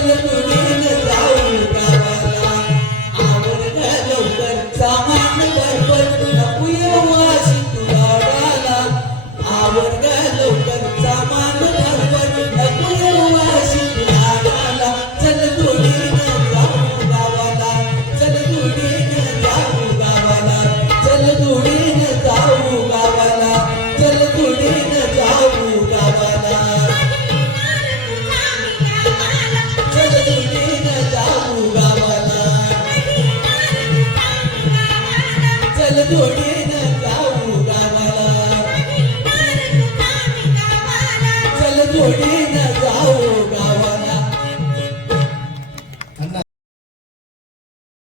aleluia. थोडी